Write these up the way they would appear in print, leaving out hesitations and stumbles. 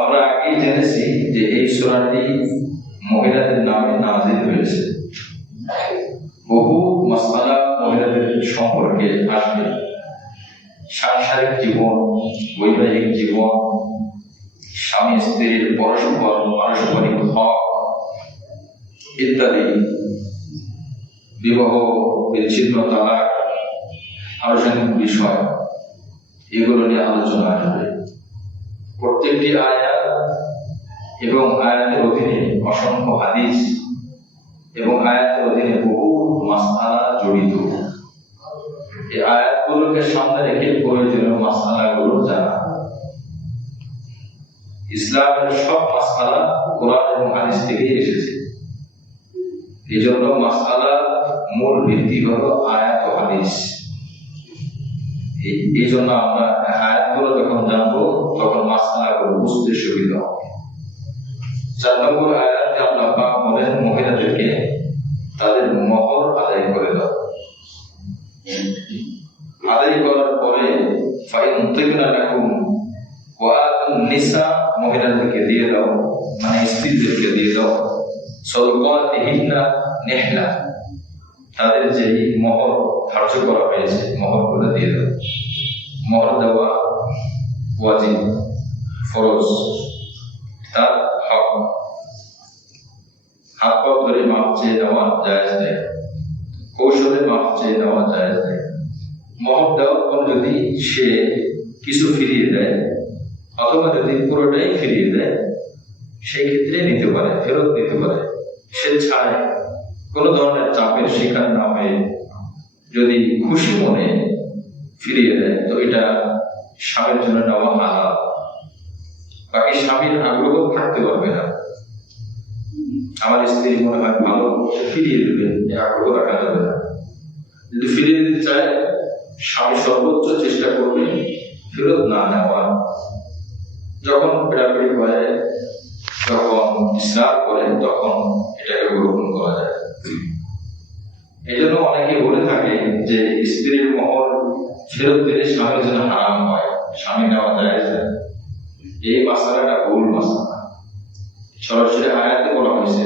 আমরা আগেই জেনেছি যে এই সূরাটি মহিলাদের নামে নাযিল হয়েছে। বহু মাসআলা মহিলাদের সম্পর্কে আসবে, সাংসারিক জীবন, বৈবাহিক জীবন, স্বামী স্ত্রীর পারস্পরিক হক ইত্যাদি, বিবাহ বিচ্ছিন্ন, তালাক, আনুষঙ্গিক বিষয়, এগুলো নিয়ে আলোচনা আসবে। প্রত্যেকটি আয়াত এবং আয়াতের অধীনে অসংখ্য হাদিস এবং আয়াতের অধীনে বহু মাসআলা জড়িত। এই আয়াতগুলোকে সামনে রেখে প্রয়োজনীয় মাসআলাগুলো জানা। ইসলামের সব মাসআলা কোরআন এবং হাদিস থেকেই এসেছে। এই জন্য মাসআলার মূল ভিত্তি হলো আয়াত ও হাদিস। এই জন্য আমরা আয়াতগুলো যখন জানবো তখন মাসআলাগুলো বুঝতে সুবিধা হবে। 4 নম্বর আয়াতে আল্লাহ পাক বলেন মহিলাদেরকে তাদের মহর আদায় করে দাও। আদায় করার পরে ফাইন তিবনা লাকুম ওয়া আতুন নিসা, মহিলাদেরকে দিয়ে দাও, মানে স্ত্রীদেরকে দিয়ে দাও, সাদাকাতিহিন্না নিহলা, তাদের যে মহর ধার্য করা হয়েছে মহর করে দিয়ে দাও। মহর দেওয়া ওয়াজিব, ফরজ, তার হক। হাত পা ধরে মাপ চেয়ে নেওয়া জায়েজ নেই, কৌশলে মাপ চেয়ে নেওয়া জায়েজ নেই। মহর দেওয়ার পর যদি সে কিছু ফিরিয়ে দেয় অথবা যদি পুরোটাই ফিরিয়ে দেয়, সেই ক্ষেত্রে নিতে পারে, ফেরত দিতে পারে। সে ছাড়ে কোনো ধরনের চাপের শিকার না হয়ে যদি খুশি মনে ফিরিয়ে দেয় তো এটা স্বামীর জন্য নেওয়া হালাল। বাকি স্বামীর আগ্রহ থাকতে পারবে না, আমার স্ত্রী মনে হয় ভালো, ফিরিয়ে দেবে, আগ্রহ রাখা যাবে না। যদি ফিরিয়ে দিতে চায় স্বামী সর্বোচ্চ চেষ্টা করবে ফেরত না নেওয়া। যখন পেড়াপিড়ি করে, যখন ইসলাম করে, তখন এটাকে গ্রহণ করা যায়। এই জন্য অনেকে বলে থাকে যে স্ত্রীর মহর ফেরত দিলে স্বামীর জন্য হারাম হয়, স্বামী নেওয়া যায় না। এই মাসালাটা ভুল মাসালা। সরাসরি আয়াতে বলা হয়েছে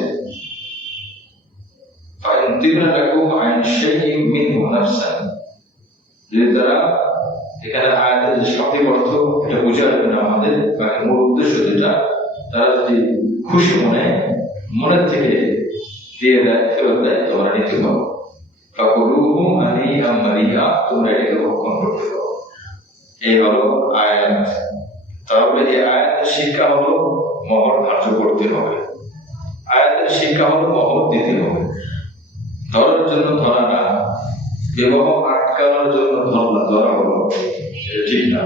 ফাইন তিবনা লাকুম আন শাইইন মিনহু নাফসান। যদি তারা, এখানে আয়াতের যে সঠিক অর্থ এটা বুঝে আসবে না আমাদের, বাকি মূল উদ্দেশ্য যেটা, তারা যদি খুশি মনের থেকে দিয়ে দেয়, ফেরত দেয়, তোমরা নিতে পারো। ফাকুলুহু হানিআম মারিআ, তোমরা এটাকে ভক্ষণ করতে পারো। এই হলো আয়াত। তাহলে এই আয়াতের শিক্ষা হলো মহর ধার্য করতে হবে। আয়াতের শিক্ষা হলো মহর দিতে হবে। ধরার জন্য ধরা না, বিবাহ আটকানোর জন্য ধরা হলো, ঠিক না।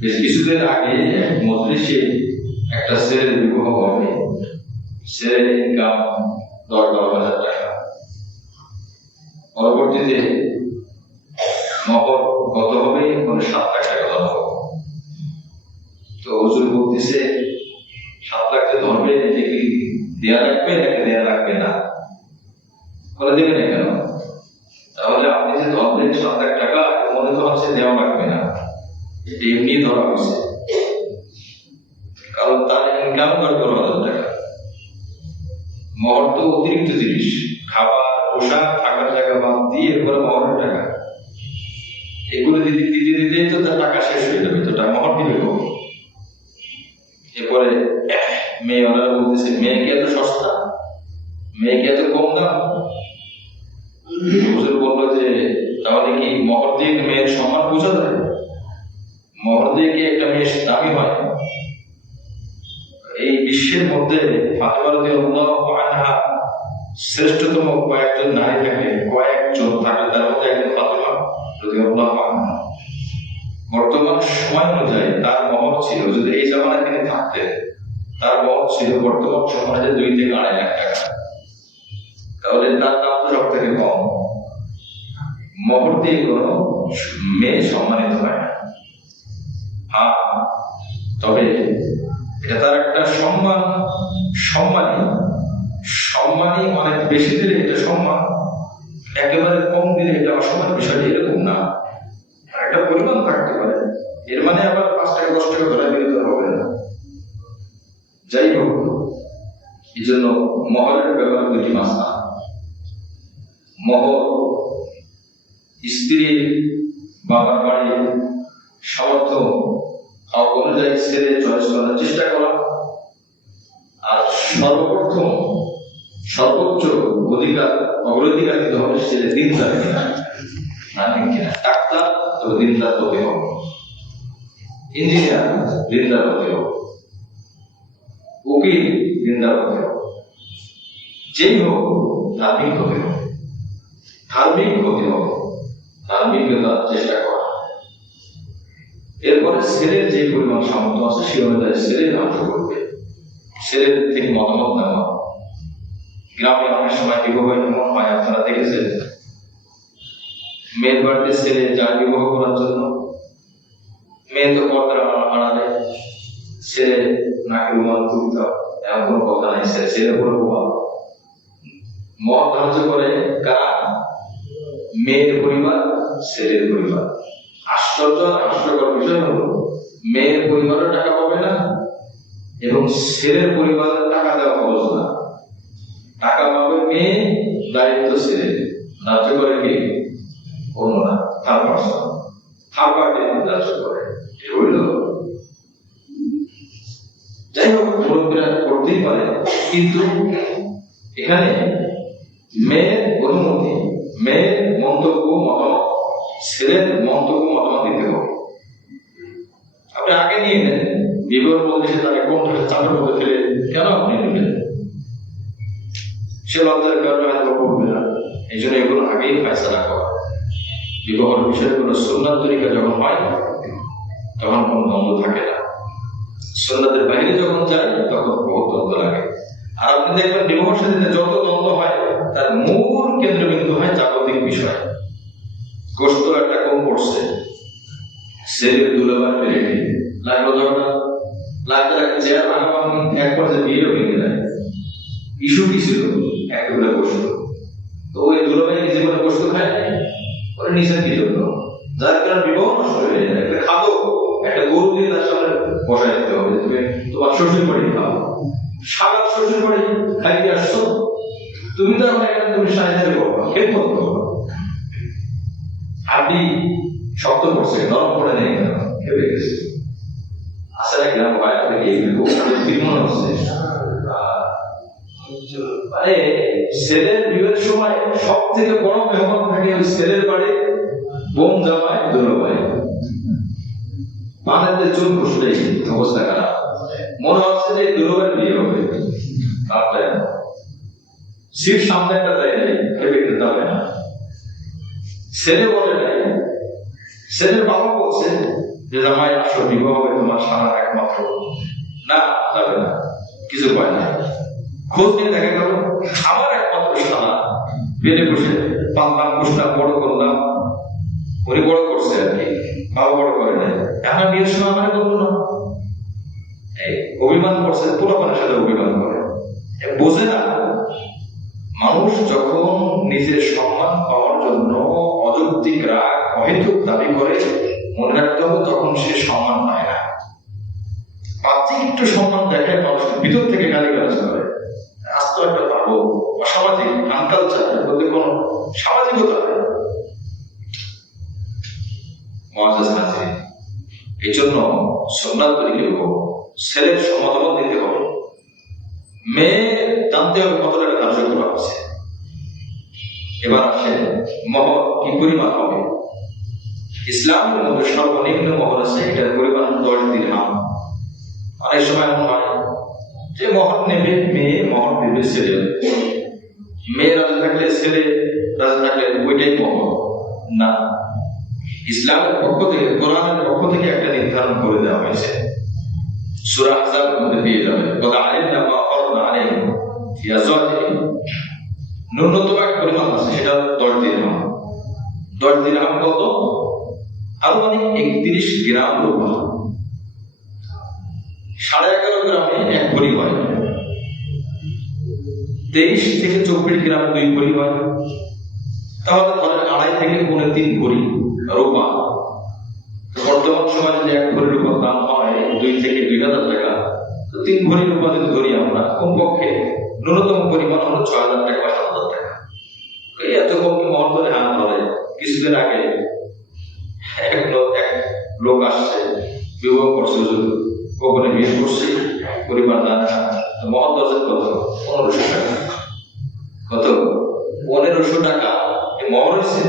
বেশ কিছুদিন আগে মজলিসে একটা ছেলের বিবাহ হবে, ছেলের ইনকাম 10-12,000 টাকা। পরবর্তীতে মহর কত হবে, 7 লাখ টাকা ধরা হবে। তো হুজুর বলতেছে 7 লাখ যে ধরবে, এটা কি দেয়া লাগবে নাকি দেয়া লাগবে না? বলে দেবে না কেন? তাহলে আপনি যে ধরবেন 7 লাখ টাকা, মনে তো হচ্ছে দেওয়া লাগবে না, এটা এমনি ধরা হয়েছে, কারণ তার ইনকাম 10-12,000 টাকা। মহর তো অতিরিক্ত জিনিস, খাবার, পোশাক, থাকার জায়গা বাদ দিয়ে এরপরে মহরের টাকা, এগুলো দিতে তো তার টাকা শেষ হয়ে যাবে, তো তার মহর দিবে কবে? এরপরে মেয়েওয়ালা বলতেছে মেয়ে কি এত সস্তা, মেয়ে কি এত কম দাম? হুজুর বললো যে তাহলে কি মহর দিয়ে মেয়ের সম্মান বোঝা যায়? মহর দিয়ে কি একটা মেয়ের দামি হয়? এই বিশ্বের মধ্যে ফাতেমা রাদিয়াল্লাহু আনহা শ্রেষ্ঠতম কয়েকজন নারী থাকে, কয়েকজন থাকে, তার মধ্যে একজন ফাতেমা রাদিয়াল্লাহু আনহা। বর্তমান সময় অনুযায়ী তার মহর ছিল, যদি এই জামানায় তিনি থাকতেন, তার মহর ছিল বর্তমান সমাজে 2 থেকে 2.5 লাখ টাকা। তাহলে তার দাম তো সব থেকে কম। মহর দিয়ে কোনো মেয়ে সম্মানিত হয় না। হ্যাঁ, তবে এটা তার একটা সম্মানী অনেক বেশি দিলে এটা সম্মান, একেবারে কম দিলে এটা অসম্মান। বিষয়টা এরকম না, একটা পরিমাণ থাকতে পারে। এর মানে আবার 5 টাকা 10 টাকা ধরে দিলে জন্য মহরের ব্যাপারে দুটি মাসলা। মহর স্ত্রীর বাবার বাড়ির সামর্থ্য অনুযায়ী ছেলে চয়েস করার চেষ্টা করা, আর সর্বপ্রথম সর্বোচ্চ অগ্রাধিকার দিতে হবে ছেলে দিনদার কিনা, কিনা। ডাক্তার তো দিনদার হতে হবে, ইঞ্জিনিয়ার দিনদার হতে হবে, উকিল দিনদার হতে হবে, যেই হোক ধার্মিক হতে হবে, ধার্মিকতার চেষ্টা করা। এরপরে ছেলের যে পরিমাণ সামর্থ্য আছে সে অনুযায়ী ছেলে ধার্য করবে, ছেলের থেকে মতামত নেওয়া। গ্রামে অনেক সময় বিবাহ এমন হয়, আপনারা দেখেছেন, মেয়ের বাড়িতে ছেলে যায় বিবাহ করার জন্য, মেয়ে তো পর্দার আড়ালে, ছেলে নাকি রুমাল তুলতে, এমন কোনো কথা নাই। ছেলে বলবো মত ধার্য করে কারা? মেয়ের পরিবার, ছেলের পরিবার। হাস্যকর বিষয় হলো মেয়ের পরিবারও টাকা পাবে না এবং ছেলের পরিবারের টাকা দেওয়া খরচ না। টাকা পাবে মেয়ে, দায়িত্ব ছেলে। ধার্য করে কি? অন্যরা, থার্ড পার্টি ধার্য করে। হইল যাই হোক, মুরব্বীরা করতেই পারে, কিন্তু এখানে মেয়ের অনুমতি, মেয়ের মন্তব্য মতামত, ছেলের মন্তব্য মতামত দিতে হবে। আপনি আগে নিয়ে নেন, বিবাহ বলতে সে তাকে কোন চাপের মধ্যে ফেলে কেন আপনি নেবেন? সে লজ্জার কারণে হয়তো করবে না। এই জন্য এগুলো আগেই ফয়সালা করা। বিবাহের বিষয়ে কোনো সুন্নাত তরিকা যখন হয় তখন কোনো দ্বন্দ্ব থাকে না। সুন্নাতের বাইরে যখন যায় তখন বহুত দ্বন্দ্ব লাগে। আর আপনি দেখবেন বিবাহের সাথে যত দ্বন্দ্ব হয় তার মূল কেন্দ্রবিন্দু হয় জাগতিক বিষয়। গোস্ত একটা কম পড়ছে, ছেলের দুলাবার পেরেটি লাগলো ঝগড়া, লাগতে লাগতে চেয়ার ভাঙা, এক পর্যায়ে বিয়েও ভেঙে যায়। ইস্যু কি ছিল? একটা গোস্ত। তো ওই দুলাভাই নিজে করে গোস্ত খায়, ওরা নিজের কি জন্য, যার কারণে বিবাহ নষ্ট হয়ে যায়। একটা খাবো, একটা গরু দিয়ে তার সামনে বসাই দিতে হবে, তুমি তোমার শ্বশুর বাড়ি খাও, সারা শ্বশুর বাড়ি খাইতে আসছো, তুমি তো এখন এখানে তুমি সাহায্য করবা, খেদমত করবা। হাড্ডি শক্ত করছে, নরম করে নেই, খেপে গেছে। আসলে গ্রাম ভাই আপনাকে মনে হচ্ছে ছেলের বিয়ের সময় সব থেকে বড় মেহমান থাকে ওই ছেলের বাড়ি, বোন জামাই দুলাভাই, মাথাতে চুল বসলে অবস্থা খারাপ। মনে হচ্ছে যে দুলাভাই বিয়ে হবে, আপনার সিট সামনে একটা দেয় নাই, ভেবে খেতে হবে না। ছেলে বলে নাই, ছেলের বাবা বলছে যে জামাই আসো, বিবাহ হবে তোমার সারা একমাত্র, না যাবে না, কিছু পায় না। খোঁজ নিয়ে দেখা গেল আমার একমাত্র সারা বেড়ে বসে পাল্লাম, পুষলাম, বড় করলাম, উনি বড় করছে আর কি, বাবা বড় করে নাই। এখন বিয়ের সময় আমার বললো না, অভিমান করছে, পোলাপানের সাথে অভিমান করে, বোঝে না। মানুষ যখন নিজের সম্মান পাওয়ার জন্য অযৌক্তিক রাগ, অহেতুক দাবি করে, মনে রাখতে হবে তখন সে সম্মান পায় না। বাহ্যিক একটু সম্মান দেখায় মানুষ ভিতর থেকে গালিগালাজ করে, আজ তো একটা ভালো অসামাজিক আনকালচার, বলতে কোনো সামাজিকতা নেই। এই জন্য সুন্নাত তরিকা ছেলের মতামত দিতে হবে, মেয়ে জানতে হবে কত টাকা ধার্য করা হচ্ছে। এবার আসে মহর কি পরিমাণ হবে। ইসলামের মধ্যে সর্বনিম্ন মহর আছে, এটার পরিমাণ 10 দিরহাম। অনেক সময় এমন হয় যে মহর নেবে মেয়ে, মহর দেবে ছেলে, মেয়ে রাজি থাকলে ছেলে রাজি থাকলে ওইটাই মহর না। ইসলামের পক্ষ থেকে, কোরআনের পক্ষ থেকে একটা নির্ধারণ করে দেওয়া হয়েছে, সূরা আহজাবের মধ্যে দিয়ে যাবে, বলা আলাইনা মা ফারদনা আলাইহিম ফি আজওয়াজিহিম, ন্যূনতম এক পরিমাণ আছে, সেটা 10 দিরহাম। 10 দিরহাম কত? আরো মানে 31 গ্রাম রূপা। 11.5 গ্রামে 1 ভরি হয়, 23 থেকে 24 গ্রাম 2 ভরি হয়, তাহলে ধরেন 2.5 থেকে 3.5 ভরি রূপা। বর্তমান সময় যদি 1 ভরি রূপার দাম হয় 2 থেকে 2000 টাকা, তো 3 ভরি রূপা যদি ধরি আমরা, কমপক্ষে ন্যূনতম পরিমাণ হলো 6,000 টাকা বা 7,000 টাকা। এই এত কম কি মহর করে হাত ধরে? কিছুদিন আগে এক লোক আসছে, বিবাহ করছে, গোপনে বিয়ে করছে, পরিবার জানে না, মহর দরজা কত? 1500 টাকা। কত? 1500 টাকা মহর হয়েছে।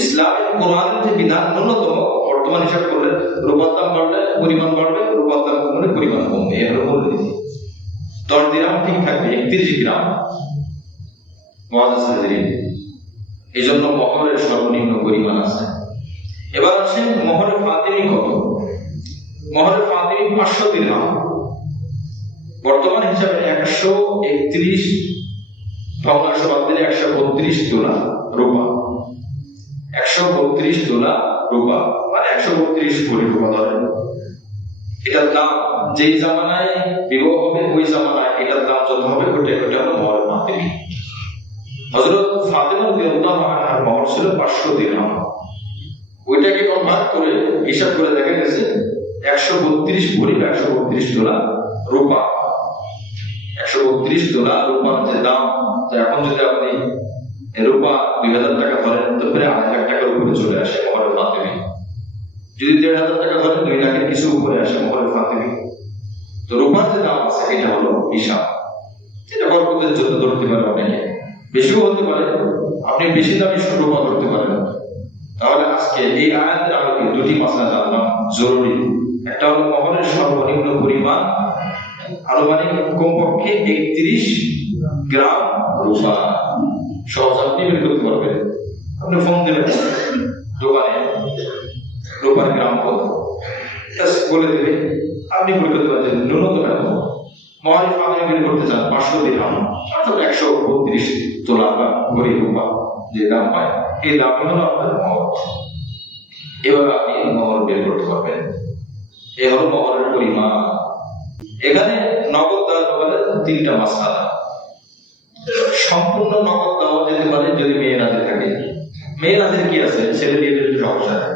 ইসলামের কোরআনের যে বিধান ন্যূনতম বর্তমান হিসাব করলে রূপার দাম বাড়লে পরিমাণ বাড়বে, রূপার দাম কমলে পরিমাণ কমবে, এভাবে বলে দিয়েছি। 10 দিরহাম ঠিক থাকবে 31 গ্রাম। এই জন্য মহরের সর্বনিম্ন পরিমাণ আছে। এবার আসেন মহরে ফাতিমি কত? মহরে ফাতিমি 500 দিরহাম। বর্তমান হিসাবে 131 ভগ্নাংশ বাদ দিলে 132 তোলা রূপা। 132 তোলা রূপা মানে 132 কোটি রূপা ধরেন। এটার দাম যেই জামানায় বিবাহ হবে ওই জামানায় এটার দাম যত হবে ওটা হলো মহরে ফাতিমি। হযরত ফাতিমা রাদিয়াল্লাহু আনহার মহর ছিল 500 দিরহাম। ওইটাকে কনভার্ট করে হিসাব করে দেখা গেছে 132 ভরি বা 132 তোলা রূপা। 132 তোলা রূপার যে দাম, এখন যদি আপনি রূপা 2000 টাকা ধরেন তো প্রায় 8 লাখ টাকার উপরে চলে আসে মহরে ফাতিমি। যদি 1,500 টাকা ধরেন 2 লাখের কিছু উপরে আসে মহরে ফাতিমি। তো রূপার যে দাম আছে এটা হলো হিসাব। এটা বরকতের জন্য ধরতে পারে, অনেকে বেশিও হতে পারে, আপনি বেশি দামি রূপা ধরতে পারেন। তাহলে আজকে এই আয়াতের আলোকে দুটি মাসলা জানলাম জরুরি। একটা হলো মহরের সর্বনিম্ন পরিমাণ আনুমানিক কমপক্ষে 31 গ্রাম রূপা। সহজ আপনি বের করতে পারবেন। আপনি ফোন দেবেন দোকানে, রূপার গ্রাম কত বলে দেবে, আপনি বের করতে পারছেন ন্যূনতম এত। মহরে ফাতিমি বের করতে চান 500 দিরহাম, অর্থাৎ 132 তোলা বা ভরি রূপা যে দাম হয়, এই দামই হলো আপনার মহর। এভাবে আপনি মহর বের করতে পারবেন। এ হলো মহরের পরিমাণ। এখানে নগদ দেওয়ার ব্যাপারে 3টা মাসআলা। সম্পূর্ণ নগদ দেওয়া যেতে পারে যদি মেয়ে রাজি থাকে। মেয়ে রাজি কি আছে, ছেলে দিয়ে দিলে সমস্যা নেই।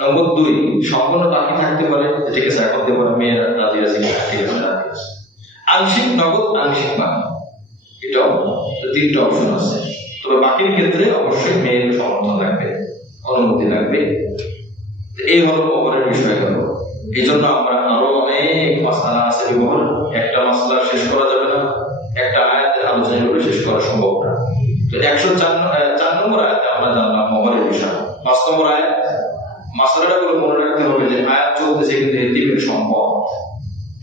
নম্বর 2, সম্পূর্ণ বাকি থাকতে পারে, ঠিক আছে এখন দিতে পারে, মেয়ে রাজি আছে, ঠিক আছে রাজি আছে। আংশিক নগদ, আংশিক বাকি, এটাও 3টা অপশন আছে। তবে বাকির ক্ষেত্রে অবশ্যই মেয়ের সমর্থন লাগবে, অনুমতি লাগবে। এই হলো মহরের বিষয় হলো। এই জন্য আমরা আরো অনেক মাসআলা আছে বিবরণ, একটা মাসলা শেষ করা যাবে না, একটা আয়াতের আলোচনা করে শেষ করা সম্ভব না। তো 104 নম্বর আয়াতে আমরা জানলাম মহরের বিষয়। 5 নম্বর আয়াত মাসআলাটা গুলো মনে রাখতে হবে যে আয়াত চলতেছে কিন্তু এতিমের সম্পদ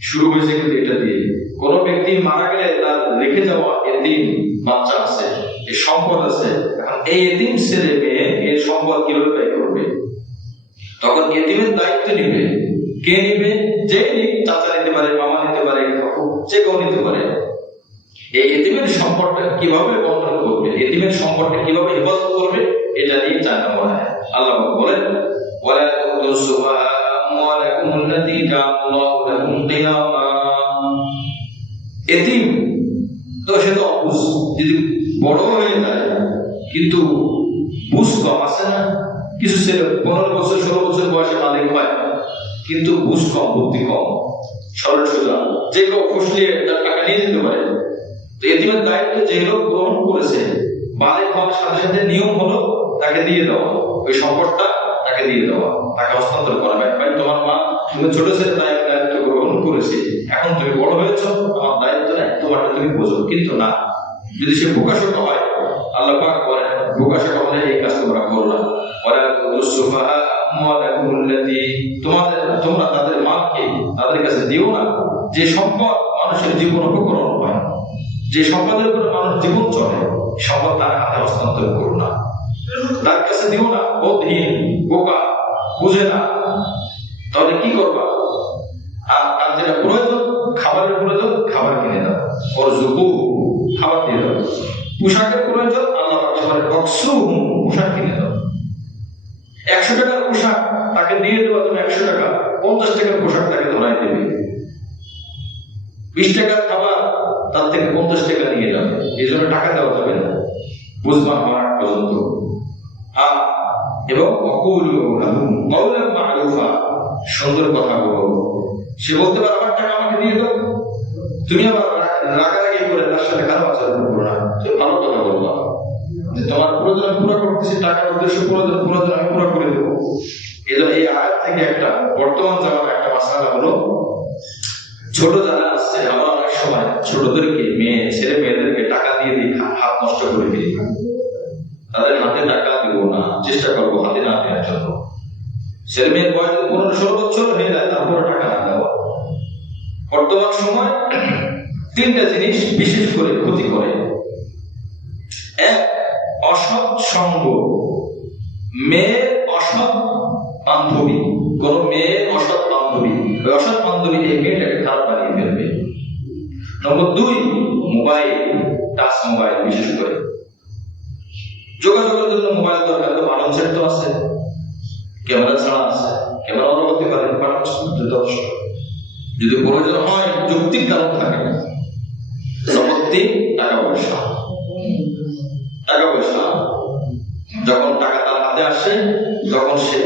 শুরু হয়েছে কিন্তু এটা দিয়ে। কোন ব্যক্তি মারা গেলে তার রেখে যাওয়া এতিম বাচ্চা আছে, এই সম্পদ আছে, এখন এই এতিম ছেলে মেয়ে এর সম্পদ কিভাবে ব্যয় করবে? তখন এতিমের দায়িত্ব নিবে কে? নিবে যে চাচা নিতে পারে, মামা নিতে পারে, যে কেউ নিতে পারে। এই এতিমের সম্পদটা কিভাবে বন্টন করবে, এতিমের সম্পদটা কিভাবে হেফাজত করবে, এটা নিয়ে 4 নম্বর আয়াত আল্লাহ বলেন, ওয়ালা তুসুফা আমওয়ালাকুম আল্লাতী জাআলাল্লাহু লাকুম কিয়ামা। এতিম তো সে তো অবুঝ, যদি বড় হয়ে যায় কিন্তু বুঝ কম আছে না। কিছু ছেলে 15 বছর 16 বছর বয়সে মালিক হয় কিন্তু বুঝ কম, বুদ্ধি কম, সরল সোজা, যে কেউ ফুসলিয়ে তার টাকা নিয়ে যেতে পারে। তো এতিমের দায়িত্ব যে লোক গ্রহণ করেছে বালিক হওয়ার সাথে সাথে নিয়ম হলো তাকে দিয়ে দেওয়া, ওই সম্পদটা তাকে দিয়ে দেওয়া, তাকে হস্তান্তর করা। ভাই তোমার মা, তুমি ছোট ছেলে তাই দায়িত্ব গ্রহণ করেছে, এখন তুমি বড় হয়েছ, আমার দায়িত্ব নেই, তোমারটা তুমি বোঝো। কিন্তু না, যদি সে বোকাশোকা হয়, আল্লাহ পাক বলেন বোকাশোকা হলে এই কাজ তোমরা করো না। তোমরা তাদের মালকে তাদের কাছে দিও না যে সম্পদ মানুষের জীবন উপকরণ হয়, যে সম্পদের উপরে মানুষ জীবন চলে, সম্পদ তার হাতে হস্তান্তর করো না, তার কাছে দিও না। বোধহীন, বোকা, বুঝে না, তাহলে কি করবা? আর যেটা প্রয়োজন, খাবারের প্রয়োজন, খাবার কিনে দাও, ওর জুকু খাবার দিয়ে দাও। পোশাকের প্রয়োজন, আল্লাহ পোশাক কিনে দাও। 100 টাকার পোশাক তাকে দিয়ে দেওয়া, তুমি 100 টাকা, 50 টাকার পোশাক তাকে ধরাই দেবে। 20 টাকার খাবার তার থেকে 50 টাকা নিয়ে যাবে, এই জন্য টাকা দেওয়া যাবে না, বুঝবা আমার পর্যন্ত। এবং সুন্দর কথা বলো। সে বলতে পারে আমার টাকা আমাকে দিয়ে দাও, তুমি আবার রাগারাগি করে তার সাথে খারাপ আচরণ করো না, তুমি ভালো কথা বলবা যে তোমার প্রয়োজন আমি পুরো করতেছি, টাকার উদ্দেশ্য প্রয়োজন আমি পুরো করে দেবো। এই জন্য এই আয়াত থেকে একটা বর্তমান জামানার একটা মাসআলা হলো, ছোট যারা আসছে আমরা অনেক সময় ছোটদেরকে ছেলে মেয়েদেরকে টাকা দিয়ে দিই, হাত নষ্ট করে দিই, তাদের হাতে টাকা দিব না, চেষ্টা করবো হাতে না দেওয়ার জন্য। ছেলে মেয়ের বয়স 15-16 বছর হয়ে যায় তারপরে টাকা না দেওয়া। বর্তমান সময় তিনটা জিনিস বিশেষ করে ক্ষতি করে। এক, অসৎ সঙ্গ, মেয়ের অসৎ বান্ধবী, কোন মেয়ের অসৎ বান্ধবী, ওই অসৎ বান্ধবী এই মেয়েটাকে খারাপ বানিয়ে ফেলবে। নম্বর 2, মোবাইল, টাচ মোবাইল, বিশেষ করে যোগাযোগের জন্য মোবাইল দরকার, তো বাটন সেট তো আছে, ক্যামেরা ছাড়া আছে, ক্যামেরা অন করতে পারেন, বাটন যথেষ্ট। যদি প্রয়োজন হয় যৌক্তিক কারণ থাকে, সম্পত্তি, টাকা পয়সা যখন টাকা তার হাতে আসে তখন সে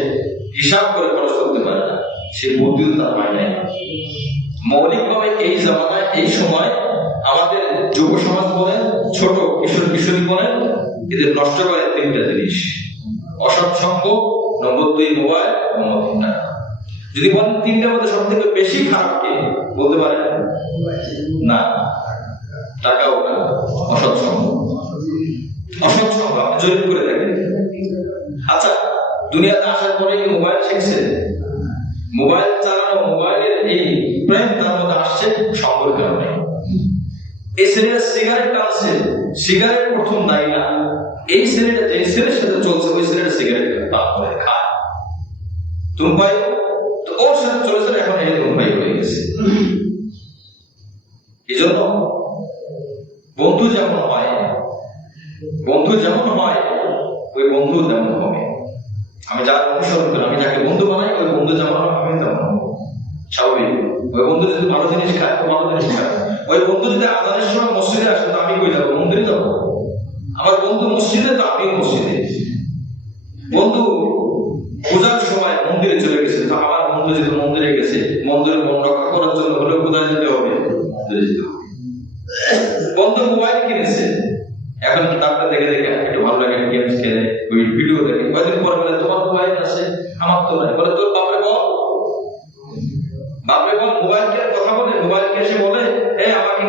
হিসাব করে খরচ করতে পারে না, সে বুদ্ধি তার হয় নাই। মৌলিকভাবে এই জামানায় এই সময় আমাদের যুব সমাজ বলেন, ছোট কিশোর কিশোরী বলেন, এদের নষ্ট করে তিনটা জিনিস: অসৎ সঙ্গ, নম্বর 2 মোবাইল, নম্বর 3 টাকা। যদি বলেন তিনটার মধ্যে সব থেকে বেশি খারাপ কে, বলতে পারেন না? টাকাও না, অসৎ সঙ্গ। অসৎ সঙ্গ আপনি জরিপ করে দেখেন। আচ্ছা, দুনিয়াতে আসার পরে কি মোবাইল শিখছে? মোবাইল চালানো, মোবাইলের এই প্রেম তার মধ্যে আসছে সঙ্গের কারণে। এই ছেলেটা সিগারেট টানছে, সিগারেট প্রথম দায়ী না, এই ছেলেটা যে ছেলের সাথে চলছে ওই ছেলেটা সিগারেট খায়, ধূমপাই, তো ওর সাথে চলেছে, এখন এই ধূমপাই হয়ে গেছে। এই জন্য বন্ধু যেমন হয় ওই বন্ধু তেমন হবে। আমি যার অনুসরণ করি, আমি যাকে বন্ধু বানাই, ওই বন্ধু যেমন হবে আমি তেমন হবো, স্বাভাবিক। ওই বন্ধু যদি ভালো জিনিস খায় তো ভালো জিনিস খায়। ওই বন্ধু যদি আজানের সময় মসজিদে আসে তো আমি কই যাবো? মন্দিরে যাবো। আমার বন্ধু মসজিদে তো আমি মসজিদে। বন্ধু পূজার সময় মন্দিরে চলে গেছে, তো আমার বন্ধু যদি মন্দিরে গেছে, মন্দিরের মন রক্ষা করার জন্য হলেও কোথায় যেতে হবে? মন্দিরে যেতে হবে। বন্ধু মোবাইল কিনেছে, এখন তারপরে দেখে একটু ভালো লাগে, গেমস খেলে, ওই ভিডিও দেখে, কয়েকদিন পরে বলে তোমার মোবাইল আছে, আমার তো নাই। বলে তোর বাপরে বল মোবাইলকে কথা বলে, মোবাইলকে এসে বলে আমাকে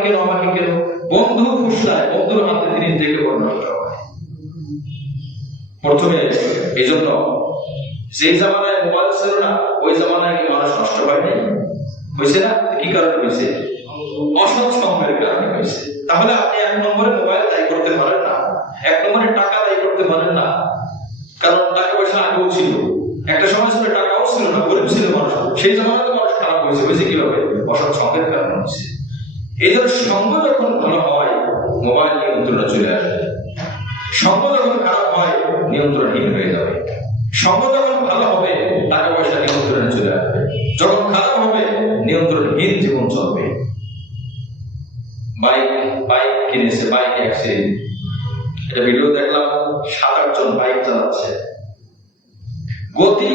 কেন। বন্ধু ফুসলায়, বন্ধুর হাতে তিনি থেকে নষ্ট হয় প্রথমে। এই জন্য যেই জামানায় মোবাইল ছিল না ওই জামানায় কি মানুষ নষ্ট হয় নাই? হয়েছে না? কি কারণে হয়েছে? অসৎ সঙ্গের কারণে হয়েছে। তাহলে আপনি 1 নম্বরে মোবাইল দায়ী করতে পারেন না, 1 নম্বরে টাকা দায়ী করতে পারেন না, কারণ টাকা পয়সা আগেও ছিল, একটা সময় ছিল টাকাও ছিল না, গরিব ছিল মানুষ, সেই জামানাতে মানুষ খারাপ হয়েছে কিভাবে? অসৎ সঙ্গের কারণে হয়েছে। এই জন্য সঙ্গ যখন ভালো হয় মোবাইল নিয়ন্ত্রণে চলে আসবে, সঙ্গ যখন খারাপ হয় নিয়ন্ত্রণহীন হয়ে যাবে। সঙ্গ যখন ভালো হবে টাকা পয়সা নিয়ন্ত্রণে চলে আসবে, যখন খারাপ হবে নিয়ন্ত্রণহীন জীবন চলবে। বাইক কিনেছে, বাইক অ্যাক্সিডেন্ট, এটা ভিডিও দেখলাম, 7-8 জন বাইক চালাচ্ছে, গতি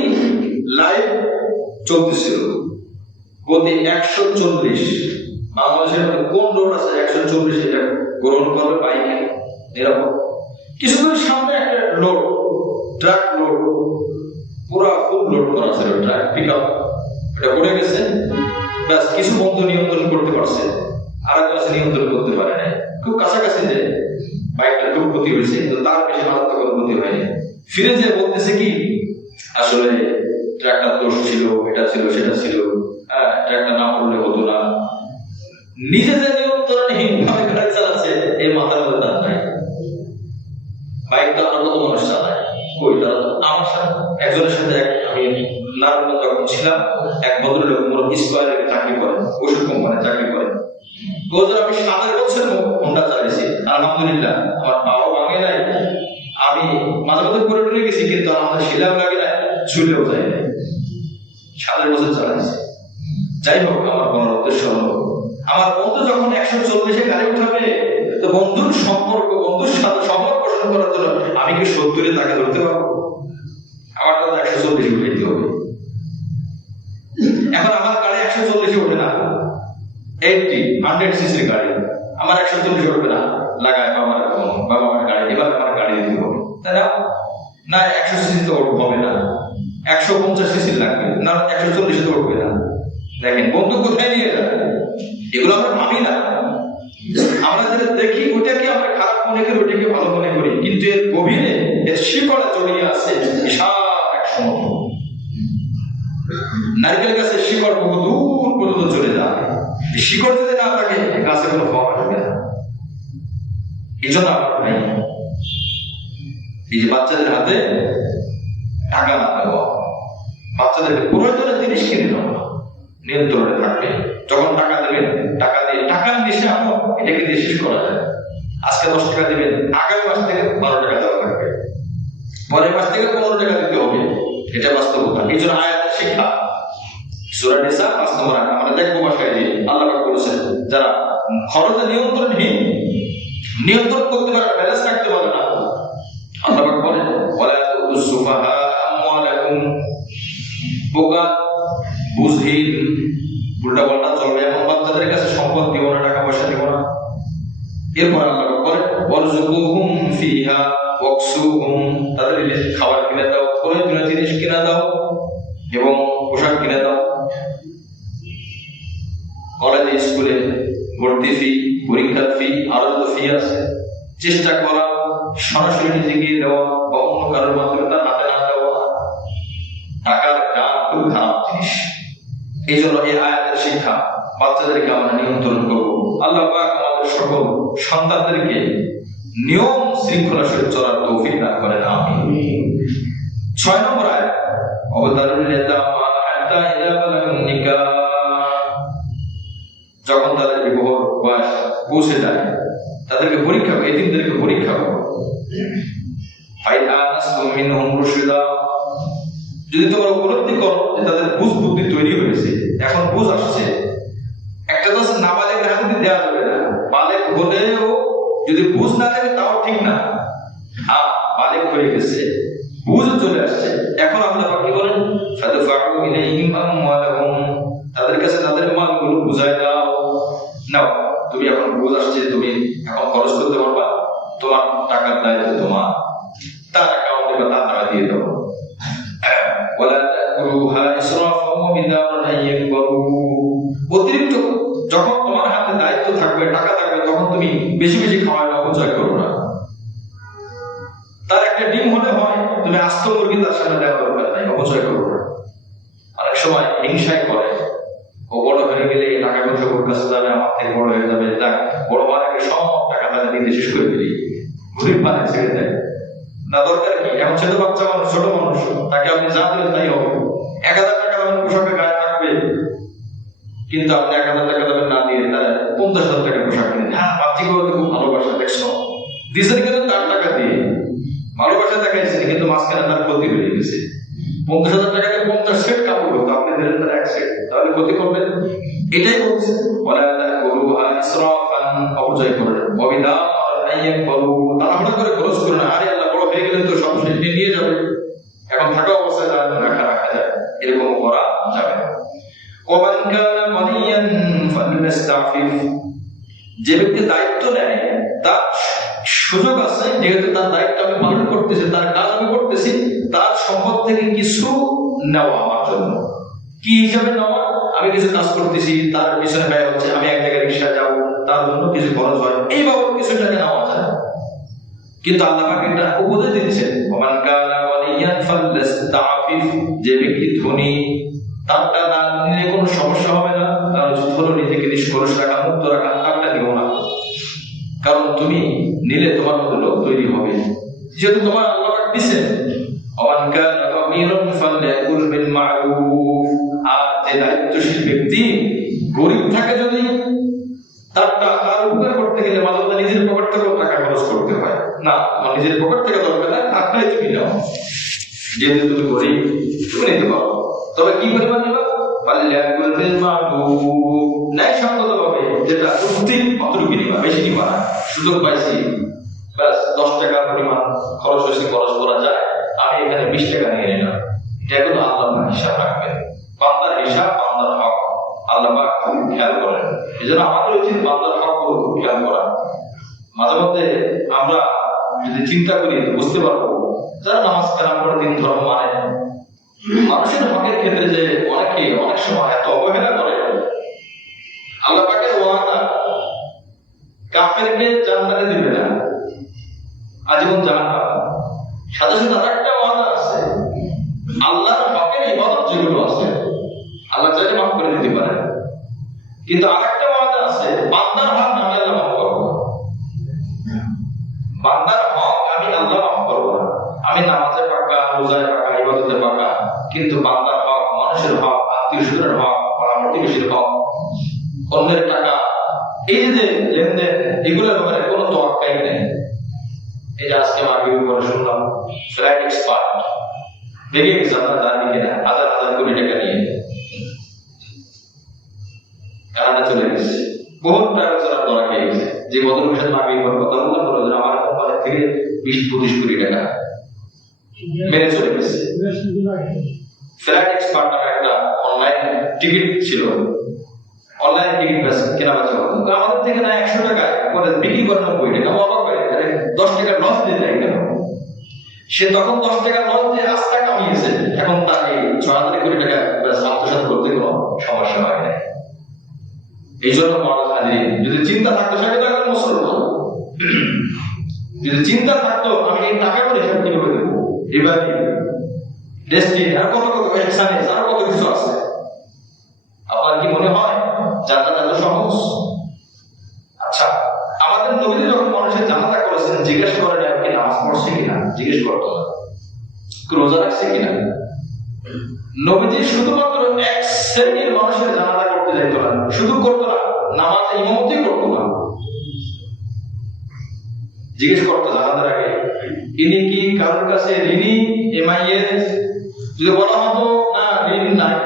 লাইভ চলতেছিল, গতি 140। বাংলাদেশের কোন রোড আছে 140 এটা গ্রহণ করবে বাইক নিরাপদ? কিছুদিন সামনে একটা লোড, ট্রাক লোড, পুরা ফুল লোড করা ছিল, ট্রাক পিকআপ, এটা পড়ে গেছে। ব্যাস, কিছু বন্ধু নিয়ন্ত্রণ করতে পারছে, আর কাছে নিয়ন্ত্রণ করতে পারে না। খুব কাছাকাছি যে বাইকটা খুব ক্ষতি হয়েছে, কিন্তু তার বেশি মারাত্মক ক্ষতি হয়নি। ফিরে যে বলতেছে কি, আসলে ট্রাকটার দোষ ছিল, এটা ছিল, সেটা ছিল, ট্রাকটা না করলে হতো না। নিজে যে নিয়ন্ত্রণহীন ভাবে গাড়ি চালাচ্ছে এই মাথার মধ্যে তার নাই। বাইক তো আমরা কত মানুষ চালায়, কই তারা তো। আমার সাথে একজনের সাথে আমি নারায়ণগঞ্জ যখন ছিলাম, এক ভদ্রলোক স্কয়ারে চাকরি করেন, ওষুধ কোম্পানি চাকরি করেন। আমি 7 বছর হোন্ডা চালিয়েছি, আলহামদুলিল্লাহ আমার পাও ভাঙে নাই, আমি মাঝে মাঝে পরে টরে গেছি, কিন্তু আমাদের শিলাও লাগে না, ছুলেও যায় না। 7 বছর চালাইছি। যাই হোক, আমার বলার উদ্দেশ্য হলো, আমার বন্ধু যখন 140-এ গাড়ি উঠাবে, তো বন্ধুর সাথে সম্পর্ক পোষণ করার জন্য আমি কি 70-এ তাকে ধরতে পারবো? আমারটা তো 140 উঠাইতে হবে। এখন আমার গাড়ি 140-এ ওঠে না, 100 সিসির গাড়ি, আমার 140 উঠবে না, লাগায় বাবার ফোন, বাবা আমার গাড়ি, এবার আমার গাড়ি দিতে হবে, তাই না? না 100 সিসি তো হবে না, 150 সিসি লাগবে, না 140 তো উঠবে না। দেখেন বন্ধু কোথায় নিয়ে যায়, এগুলো আমরা ভাবি না। আমরা যেটা দেখি ওটাকে আমরা খারাপ মনে করি, ওটাকে ভালো মনে করি, কিন্তু এর গভীরে এর শিকড়ে জড়িয়ে আছে বিশাল এক সমুদ্র। নারকেল গাছের শিকড় বহু দূর পর্যন্ত চলে যায়, শিকড় যদি না থাকে গাছে কোনো ফল আসবে না। এই জন্য আমার ভাই, এই যে বাচ্চাদের হাতে টাকা না দেওয়া, বাচ্চাদেরকে প্রয়োজনীয় জিনিস কিনে দেওয়া, নিয়ন্ত্রণে থাকবে। যখন টাকা দেবেন, টাকা দিয়ে টাকার নেশা এটাকে দিয়ে শেষ করা যায়। আজকে 10 টাকা দেবেন, আগামী মাস থেকে 12 টাকা দেওয়া লাগবে, পরের মাস থেকে 15 টাকা দিতে হবে, এটা বাস্তবতা। এই জন্য আয়াতের শিক্ষা সূরা নিসা 5 নম্বর আয়াত আমরা দেখবো ভাষায় দিয়ে আল্লাহ পাক বলেছেন, যারা খরচে নিয়ন্ত্রণহীন, নিয়ন্ত্রণ করতে পারে, ব্যালেন্স রাখতে পারে না, আল্লাহ পাক বলেন ওয়ালা তুস সুফাহা আমওয়ালাকুম, বোকা বুঝহীন উল্টা পাল্টা চলবে এমন বাচ্চাদের কাছে সম্পদ দিব না, টাকা পয়সা দিব না। এরপর আল্লাহ পাক বলেন ওয়ারযুকুহুম ফিহা ওয়াকসুহুম, তাদের খাবার কিনে দাও, প্রয়োজনীয় জিনিস কিনে দাও এবং পোশাক কিনে দাও। কলেজে স্কুলে ভর্তি ফি, পরীক্ষার ফি, আরো যত ফি আছে, চেষ্টা করা সরাসরি নিজে গিয়ে দেওয়া বা অন্য কারোর মাধ্যমে তার হাতে না দেওয়া। টাকার টান খুব খারাপ জিনিস। এই জন্য এই আয়াতের শিক্ষা, বাচ্চাদেরকে আমরা নিয়ন্ত্রণ করবো। আল্লাহ পাক আমাদের সকল সন্তানদেরকে নিয়ম শৃঙ্খলা সহিত চলার তৌফিক দান করেন, আমিন। 6 নম্বর আয়াত অবতারুল ইয়াতামা হাত্তা ইযা বালাগুন নিকাহ, যখন তাদের বিবাহ বয়স পৌঁছে যায় তাদেরকে পরীক্ষা করো, এতিমদেরকে পরীক্ষা করো। ফাইদা আনাসতুম মিনহুম রুশদা, যদি তোমরা উপলব্ধি করো যে তাদের বুঝ বুদ্ধি তৈরি হয়েছে, এখন বুঝ আসছে। একটা তো নাবালেগের হাতে দেওয়া যাবে না, বালেগ হলেও যদি বুঝ না থাকে তাও ঠিক না। হ্যাঁ, বালেগ হয়ে গেছে, বুঝ চলে আসছে, এখন আল্লাহ পাক কি বলেন ফাদফাউ ইলাইহিম আমওয়ালাহুম, তাদের কাছে তাদের মালগুলো বুঝায় দাও। নাও, তুমি এখন বুঝ আসছে, তুমি এখন খরচ করতে পারবা, তোমার টাকার দায়িত্ব তোমার, তার অ্যাকাউন্টে বা তার টাকা দিয়ে দাও। ওয়ালা তাকুলুহা ইসরাফা ওয়া বিদারান আইয়াকবারু, অতিরিক্ত যখন তোমার হাতে দায়িত্ব থাকবে, টাকা থাকবে, তখন তুমি বেশি বেশি খাওয়ার অপচয় করো না। তার একটা ডিম হলে হয়, তুমি আস্ত মুরগি তার সামনে দেওয়ার দরকার নাই, অপচয় করো না। অনেক সময় হিংসায় করে, ও বড় হয়ে গেলে টাকা পয়সা ওর কাছে যাবে, আমার থেকে বড় হয়ে যাবে, যাক বড় হওয়ার সব টাকা তাদের দিতে শেষ করে ফেলি, গরিব পানে ছেড়ে দেয় না। দরকার কি, এখন ছোট বাচ্চা মানুষ, ছোট মানুষ, তাকে আপনি যা দেবেন তাই হবে। 1000 টাকা দামের পোশাকে গায়ে থাকবে, কিন্তু আপনি 1000 টাকা দামের না দিয়ে তারা 50,000 টাকার পোশাক কিনে। হ্যাঁ, বাচ্চাগুলোকে খুব ভালোবাসা, দেখছো দিছেন কিন্তু তার টাকা দিয়ে ভালোবাসা দেখাইছেন, কিন্তু মাঝখানে তার ক্ষতি হয়ে গেছে। 50,000 টাকাকে 50 সেট কাপড় হতো, আপনি দিলেন তার 1 সেট, তাহলে ক্ষতি করবেন। এটাই বলছে ওয়ালা তাকুলুহা ইসরাফান, অপচয় করবেন, ওয়াবিদারান আইয়াকবারু, তাড়াহুড়া করে খরচ করবেন। আরে আল্লাহ বড় হয়ে গেলে তো সব শেষ নিয়ে যাবে, এখন থাকা অবস্থায় রাখা যায়, এরকম করা যাবে না। ওয়ামান কানা গানিয়ান ফালইস্তাফিফ, যে ব্যক্তি দায়িত্ব নেয় তার সুযোগ আছে, যেহেতু তার দায়িত্ব আমি পালন করতেছি, তার কাজ আমি করতেছি, তার সম্পদ থেকে কিছু নেওয়া আমার জন্য। কি হিসাবে নেওয়া? আমি কিছু কাজ করতেছি, তার পিছনে ব্যয় হচ্ছে, আমি এক জায়গায় রিক্সা যাবো, তার জন্য কিছু খরচ হয়, এই বাবদ কিছু টাকা নেওয়া যায়। কিন্তু আল্লাহ পাক এটা উপদেশ দিচ্ছেন ওমান কানা গানিয়ান ফালইস্তাফিফ, যে ব্যক্তি ধনী তারটা দান নিলে কোনো সমস্যা হবে না, কারণ ধরো নিজেকে নিষ্কলুষ রাখা, মুক্ত রাখা, তারটা নিও না। কারণ তুমি নিলে তোমার মধ্যে লোক তৈরি হবে, যেহেতু তোমার আল্লাহ পাক দিয়েছেন ওমান কানা ফাকিরান ফালইয়াকুল বিল মা'রুফ। আর যে দায়িত্বশীল ব্যক্তি গরিব থাকে, যদি তারটা তার উপকার করতে গেলে মাঝে মাঝে নিজের পকেট থেকেও টাকা খরচ করতে হয় না, আমার নিজের পকেট থেকে দরকার নাই, তারটাই তুমি নাও। যেহেতু তুমি গরিব, তুমি নিতে পারো, তবে কি পরিমাণ নেবা? ফালইয়াকুল বিল মা'রুফ, ন্যায়সঙ্গতভাবে, যেটা যৌক্তিক, অতটুকু নিবা, বেশি নিবা না। সুযোগ পাইছি, ব্যাস 10 টাকার পরিমাণ খরচ হয়েছে, খরচ করা যায়, আমি এখানে 20 টাকা নিয়ে নিলাম, এটা কিন্তু আল্লাহ হিসাব রাখবেন। বান্দার হিসাব, বান্দার হক আল্লাহ পাক খুব খেয়াল করেন। এই জন্য আমাদের উচিত বান্দার হক খেয়াল করা। মাঝে মধ্যে আমরা যদি চিন্তা করি বুঝতে পারবো যারা নামাজ কালাম করে দিন ধর্ম মানে মানুষের হকের ক্ষেত্রে যে অনেকে অনেক সময় এত অবহেলা করে। আল্লাহ পাকের ওয়াদা কাফেরকে জান্নাতে দিবে না, আজীবন জাহান্নাম। সাথে সাথে আরেকটা ওয়াদা আছে, আল্লাহর হকের ইবাদত যেগুলো আছে আল্লাহ চাইলে মাফ করে দিতে পারে, কিন্তু আরেকটা ওয়াদা আছে বান্দার হক আমি আল্লাহ মাফ করবো না। বান্দার হক আমি আল্লাহ মাফ করবো না। আমি নামাজে পাকা, রোজায় পাকা, ইবাদতে পাকা, কিন্তু বান্দার হক, মানুষের হক, আত্মীয় স্বজনের হক, পাড়া প্রতিবেশীর হক, অন্যের টাকা, এই যে লেনদেন, এগুলোর ব্যাপারে কোনো তোয়াক্কাই নেই। এই যে আজকে আগে উপরে শুনলাম ফ্লাইট এক্সপার্ট দেখে গেছে আপনার জানি কিনা, হাজার হাজার কোটি টাকা নিয়ে কানাডা চলে গেছে। বহু ট্রাভেলার ধরা খেয়ে গেছে। যে ভদ্রলোকের সাথে আগে কথা বললাম বলে আমার কোম্পানি থেকে 20-25 কোটি টাকা মেরে চলে গেছে। ফ্লাইট এক্সপার্ট নামে একটা অনলাইন টিকিট ছিল, অনলাইন টিকিট কেনা বেচা হতো। আমাদের থেকে না 100 টাকা করে বিক্রি করে 90 টাকা। অবাক হয় 10 টাকা লস দিয়ে যায় কেন? সে তখন 10 টাকা লস দিয়ে আস্থা কামিয়েছে, এখন তাকে 6,000 কোটি টাকা আত্মসাৎ করতে কোনো সমস্যা হয় না। এই জন্য যদি চিন্তা থাকতো সেটা তো এখন মুসলমান, যদি চিন্তা থাকতো আমি এই টাকা করে হিসাব কিভাবে দেবো, এবার ডেস্টিনি আর কত কত এক্সানেস আর কত কিছু আছে। আপনার কি মনে হয় জান্নাত এত সহজ? আচ্ছা, আমাদের নবী যখন মানুষের জানাজা করেছেন জিজ্ঞেস করেন আপনি নামাজ পড়ছে কিনা, জিজ্ঞেস করতো না রোজা রাখছে কিনা। নবীজি শুধুমাত্র এক শ্রেণীর মানুষের জানাজা করতে যাইত না, শুধু করতো না, নামাজে ইমামতি করতো না। জিজ্ঞেস করতো জানাজার আগে ইনি কি কারোর কাছে ঋণী, এমআইএস? যদি বলা হতো না ঋণ নাই,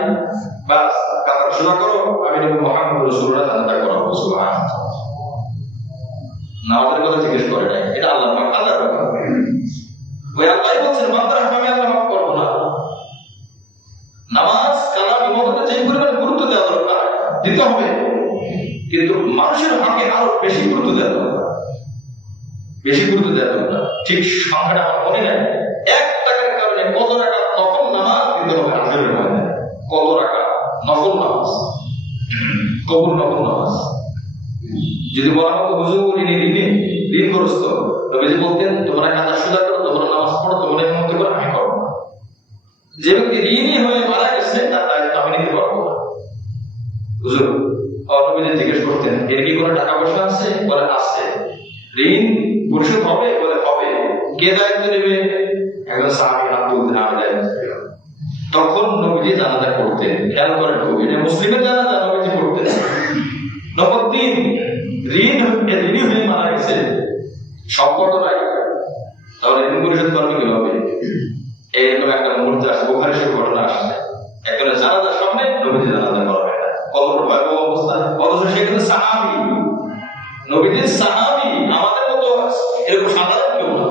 বাস কাতার সোজা করো, আমি নবী মুহাম্মদ রাসূলুল্লাহ জানাজা করাবো। সুবহানাল্লাহ। নামাজের কথা জিজ্ঞেস করে নাই, এটা আল্লাহর পাক, আল্লাহর ব্যাপার। ওই আল্লাহই বলছেন বান্দার হক আমি আল্লাহ মাফ করব না। নামাজ কালাম ইবাদতে যে পরিমাণ গুরুত্ব দেওয়া দরকার দিতে হবে, কিন্তু মানুষের হকে আরো বেশি গুরুত্ব দেওয়া দরকার, বেশি গুরুত্ব দেওয়া দরকার। ঠিক সংখ্যাটা আমার মনে নাই, 1 টাকার কারণে কত টাকা নফল নামাজ দিতে হবে আজরের মধ্যে, কত টাকা নফল নামাজ, কবুল নফল নামাজ। যদি বলা হতো হুজুর ইনি ঋণগ্রস্ত, নবীজি বলতেন তোমরা কাজা সোজা করো, তোমরা নামাজ পড়ো, তোমরা ইমামতি করো, আমি করবো না। যে ব্যক্তি ঋণী হয়ে মারা গেছে তার দায়িত্ব আমি নিতে পারবো না। হুজুর নবীজি জিজ্ঞেস করতেন এর কি কোনো টাকা পয়সা আছে? বলে আছে। ঋণ পরিশোধ হবে? বলে হবে। কে দায়িত্ব নেবে? একজন সাহাবী হাত তুলতেন, আমি দায়িত্ব নিলাম। তখন নবীজি জানাজা করতেন। খেয়াল করেন খুব, এটা মুসলিমের জানাজা নবীজি করতেন। নম্বর 3, ঋণী হয়ে মারা গেছে, সম্পর্ক নাই, তাহলে ঋণ পরিশোধ করবে কিভাবে? এরকম একটা মুহূর্তে আসে, বুখারী শরীফ ঘটনা আসছে, একজনের জানাজার সামনে নবীজি জানাজা করাবে না। কতটা ভয়াবহ অবস্থা! অথচ সে কিন্তু সাহাবী, নবীজির সাহাবী, আমাদের মতো এরকম সাধারণ কেউ না।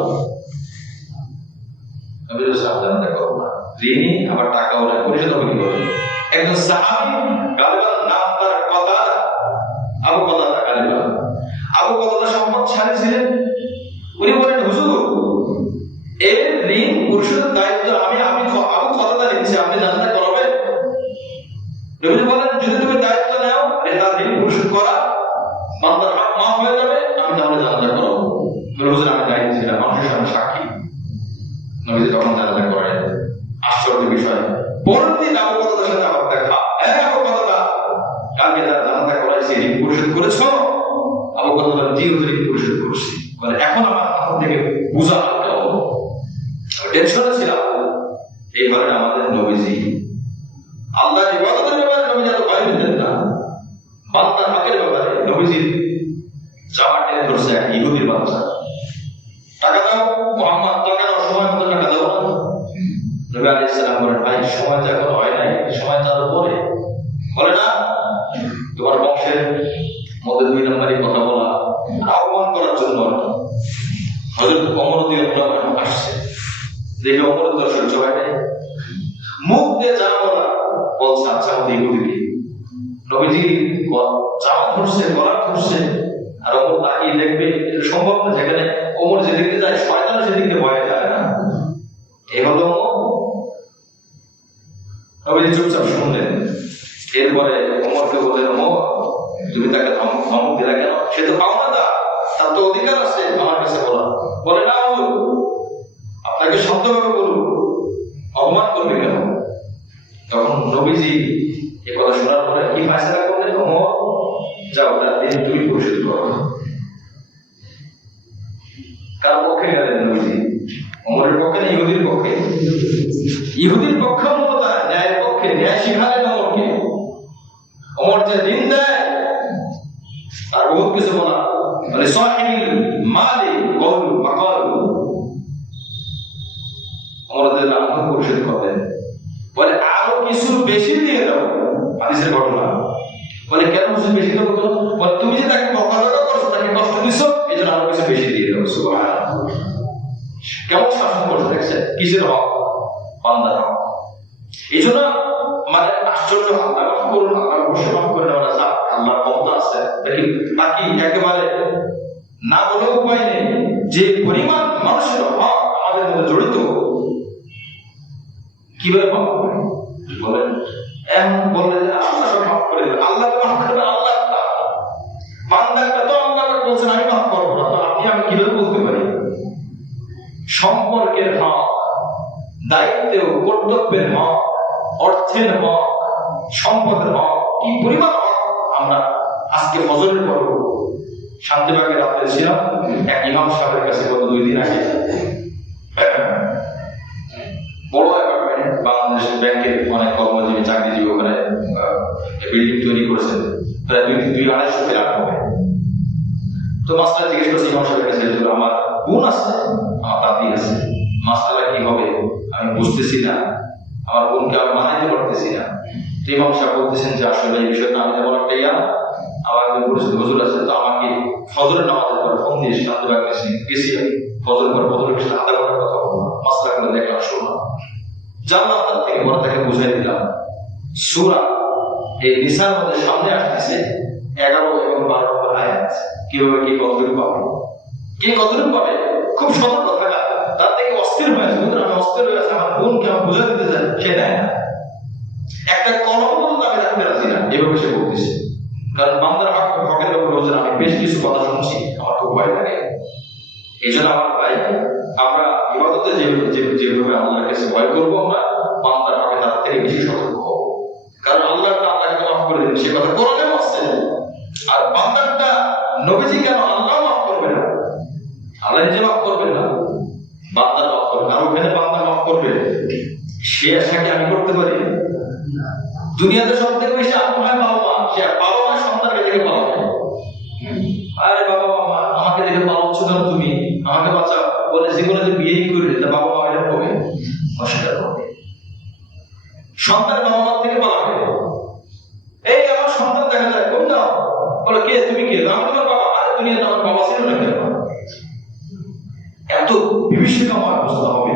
নবীজি জানাজা করবো না, ঋণী, আবার টাকাও নাই, পরিশোধ হবে কিভাবে? একজন সাহাবী, গালিবান নাম তার কথা, আবু কতাদা গালিবান। আবু কতাদা সম্পদশালী ছিলেন। উনি বলেন হুজুর এর ঋণ পরিশোধের দায়িত্ব আমি আবু কতাদা নিচ্ছি, আপনি জানাজা করাবেন? নবীজি বলেন যদি তুমি দায়িত্ব নাও তার ঋণ পরিশোধ করা, বান্দার হক মাফ হয়ে যাবে, আমি তাহলে জানাজা করাবো। হুজুর আমি দায়িত্ব ছিলাম, মানুষের সামনে সাক্ষী। নবীজি তখন জানাজা করেন। আশ্চর্য বিষয়, পরের দিন আবু কতাদার সাথে আবার দেখা। আবু কতাদা, কালকে যারা জানাজা করাইছে ঋণ পরিশোধ করেছো? আবু কতাদা জি হুজুর ঋণ পরিশোধ করছি। বলে এখন আমার হাত থেকে বোঝা হালকা হলো, টেনশনে ছিলাম। এইবারে আমাদের নবীজি আল্লাহর ইবাদতের ব্যাপারে নবীজি এত ভয় পেতেন না, বান্দার হকের ব্যাপারে নবীজির জামা টেনে ধরছে এক ইহুদির বাচ্চা। টাকা দাও মুহাম্মদ, টাকা দাও, সময় মতো টাকা দাও না। নবী আলাইহিস সালাম বলেন ভাই সময় তো এখনো হয় নাই, সময় তার পরে। বলে না, তোমার বংশের মধ্যে 2 নম্বরই কথা বলা, আহ্বান করার জন্য হযরত ওমর রাদিয়াল্লাহু আনহু আসছে। দেখে ওমরের তো সহ্য হয় নাই, মুখ দিয়ে জামা বলা বলছে আচ্ছা আমাদের ইহুদিকে। নবীজি জামা ধরছে, গলা ধরছে, আর ওমর তাকিয়ে দেখবে, এটা সম্ভব না। যেখানে ওমর যেদিকে যায় শয়তানও সেদিকে ভয়ে যায় না। এই হলো নবীজি চুপচাপ শুনলেন। এরপরে ওমরকে বললেন, ওমর তুমি তাকে ধমক দিলা কেন? সে তো পাওনা, তার তো অধিকার আছে আমার কাছে বলা। বলে না হুজুর, আপনাকে শব্দভাবে বলুন, অপমান করবে কেন? তখন নবীজি এই কথা শোনার পরে কি ফায়সালা করলেন? ওমর যাও, তার দিন তুমি পরিশোধ করো। কার পক্ষে গেলেন নবীজি? ওমরের পক্ষে না ইহুদির পক্ষে? ইহুদির পক্ষে মমতা, ন্যায়ের পক্ষে, ন্যায় শিখালেন ওমরকে। ওমর যে দিন দেয় তার বহুত কিছু বলা, মানে সাহিল মালিক কওল মাকাল। ওমর রাদিয়াল্লাহু আনহু পরিশোধ করলেন। বলে আরো কিছু বেশি দিয়ে দাও। হাদিসের ঘটনা। বলে কেন কিছু বেশি দেবো? কেন? বলে তুমি যে তাকে বকাঝকা করছো, তাকে কষ্ট দিছো, এই জন্য আরো কিছু বেশি দিয়ে দাও। সুবহানাল্লাহ। কেমন শাসন করছে দেখছেন? কিসের হক? বান্দার হক। এই জন্য মানে আশ্চর্য, আল্লাহ মাফ করুন, আল্লাহ অবশ্যই মাফ করে নেওয়া যায়, আল্লাহর ক্ষমতা আছে। দেখি বাকি একেবারে না বলে উপায় নেই যে পরিমাণ মানুষের হক আমাদের মধ্যে জড়িত, কিভাবে মাফ করে বলেন? এমন বললে যে আল্লাহ সব মাফ করে দেবে। আল্লাহ তো মাফ করবে, আল্লাহ বান্দাটা তো আল্লাহ বলছেন আমি মাফ করবো না, তো আমি কিভাবে বলতে পারি? সম্পর্কের হক, দায়িত্ব কর্তব্যের হক, অর্থের হক, সম্পদের হক, কি পরিমাণ হক আমরা আজকে ফজরের পর শান্তিবাগে রাত্রে ছিলাম এক ইমাম সাহেবের কাছে গত 2 দিন আগে। বড় অ্যাপার্টমেন্ট, বাংলাদেশ ব্যাংকের অনেক কর্মজীবী চাকরিজীবী ওখানে বিল্ডিং তৈরি করেছেন, প্রায় 2-2.5 ফ্ল্যাট হবে। তো মাস্টার জিজ্ঞেস করছে ইমাম সাহেবের কাছে, আমার বোন আছে, আমার দাদি আছে, মাস্টাররা কি হবে আমি বুঝতেছি না, আমার বোনকে আমি মানাইতে পারতেছি না। তো ইমাম সাহেব বলতেছেন যে আসলে এই বিষয়টা আমি যেমন একটা আমার একজন পরিচিত হুজুর আছে, তো আমাকে ফজরের নামাজের পর ফোন দিয়ে শান্তিবাগ গেছি, ফজরের পর ফজরের সাথে আধা ঘন্টার কথা বললাম, মাসলা করে দেখলাম, শুনলাম, জানলাম, তার থেকে বড় তাকে বুঝাই দিলাম সূরা এই নিসার মধ্যে সামনে আসতেছে 11 এবং 12 নম্বর আয়াত, কিভাবে কি কতটুকু পাবে, কে কতটুকু পাবে, খুব সতর্ক থাকা। তার থেকে অস্থির হয়েছে, আমি অস্থির হয়ে আছে, আমার বোনকে আমি বুঝা দিতে চাই, সে দেয় না, একটা কলম পর্যন্ত আমি রাখতে রাজি না, এভাবে সে বলতেছে। কারণ বান্দার হকের ব্যাপারে হচ্ছে আমি বেশ কিছু কথা শুনছি, আমার খুব ভয় লাগে। এই জন্য আমার ভাই, আমরা ইবাদতে যেভাবে আল্লাহর কাছে ভয় করবো, আমরা বান্দার হকে তার থেকে বেশি সতর্ক হবো। কারণ আল্লাহটা আল্লাহকে মাফ করে দিন, সে কথা কোরআনে আসছে। আর বান্দারটা নবীজি কেন আল্লাহ মাফ করবে না? আল্লাহ নিজে মাফ করবে না, বান্দার মাফ করবে। আর ওখানে বান্দা মাফ করবে, সে আশাকে আমি করতে পারি? দুনিয়াতে সব থেকে বেশি আপন হয় বাবা মা, সে বাবা মা সন্তানকে দেখে পালন করে। আরে বাবা মা আমাকে দেখে পালন ছিল, তুমি আমাকে বাঁচাও বলে জীবনে যে বিয়েই করবে, তা বাবা মা এটা হবে অস্বীকার করবে। সন্তান বাবা মা থেকে পালাবে। এই আমার সন্তান দেখা যায় কোন দাও বলে, কে তুমি? কে? আমি তোমার বাবা। আরে দুনিয়াতে আমার বাবা ছিল না কেন? এত বিভীষিকাময় অবস্থা হবে,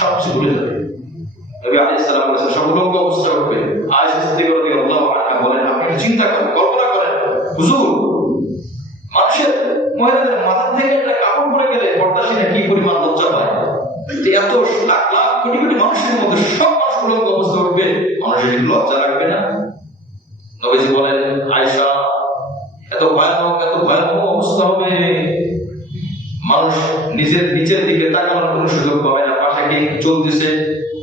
সবকিছু ভুলে যাবে। নবী আলাইহিস সালাম বলেছেন সর্বলোক অবস্থা করবে। আয়েশা সিদ্দিকা রাদিয়াল্লাহু আনহা বলেন, আপনি চিন্তা করেন, কল্পনা করেন, হুজুর মানুষের মহিলাদের মাথা থেকে একটা কাপড় পরে গেলে পর্দাশীরা কি পরিমাণ লজ্জা পায়। এত লাখ লাখ কোটি কোটি মানুষের মধ্যে সব মানুষ কলঙ্ক অবস্থা করবে, মানুষের লজ্জা লাগবে না? নবীজি বলেন, আয়েশা এত ভয়ানক অবস্থা হবে, মানুষ নিচের দিকে তাকানোর কোনো সুযোগ পাবে না। পাশে কি চলতেছে,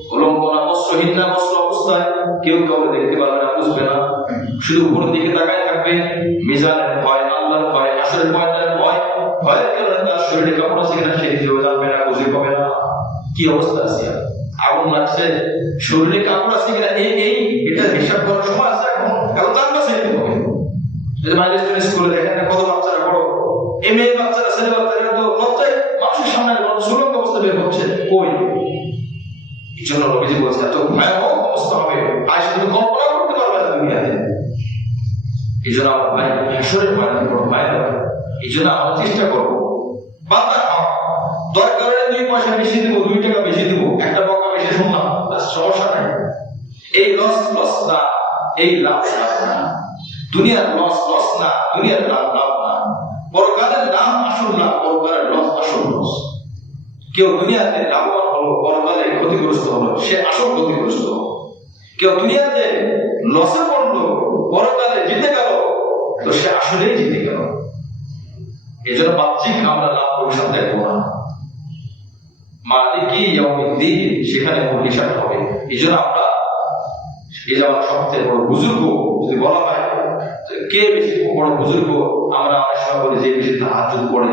কলঙ্ক না, বস্ত্রহীন না, বস্ত্র অবস্থায় কেউ কাউকে দেখতে পারবে না, বুঝবে না, শুধু উপরের দিকে তাকায় থাকবে। মিজানের ভয়, আল্লাহর ভয়, আসরের ময়দানের ভয়, ভয়ের কারণে তার শরীরে কাপড় আছে কিনা সে নিজেও জানবে না, বুঝে পাবে না। কি অবস্থা আছে? আগুন লাগছে, শরীরে কাপড় আছে কিনা এটা হিসাব করার সময় আছে এখন জানবা চাইতে হবে। স্কুলে দেখেন কত বাচ্চারা বড়, এই মেয়ে বাচ্চারা, ছেলে বাচ্চারা তো লজ্জায় মানুষের সামনে সুলভ অবস্থা বের হচ্ছে কই। এই জন্য নবীজি বলছে এত ভয়ানক অবস্থা হবে, আয়েশা তুমি কল্পনা করতে পারবে না দুনিয়াতে। এই জন্য আমার ভাই হাসরের ময়দানে বড় ভয় হবে। এই জন্য আমরা চেষ্টা করবো বান্দার হক, দরকার হলে 2 পয়সা বেশি দিব, 2 টাকা বেশি দিব, একটা বকা বেশি শুনলাম, সমস্যা নাই। এই লস না, এই লাভ না, দুনিয়ার লস না, দুনিয়ার লাভ না। পরকালের নাম আসল না, পরকালের লস আসল লস। কেউ দুনিয়াতে লাভবান হলো, পরকালে ক্ষতিগ্রস্ত হলো, সে আসল ক্ষতিগ্রস্ত হলো। কেউ দুনিয়াতে লসে পড়লো, পরকালে জিতে গেল, তো সে আসলেই জিতে গেল। এই জন্য বাহ্যিক আমরা লাভ পরিশোধ দেখবো না, মালিকি ইয়াউমিদ্দিন সেখানে মূল হিসাব হবে। এই জন্য আমরা এই যে আমার সবচেয়ে বড় বুজুর্গ যদি বলা হয় কে বেশি বড় বুজুর্গ, আমরা অনেক সময় বলি যে বেশি তাহাজ্জুদ পড়ে,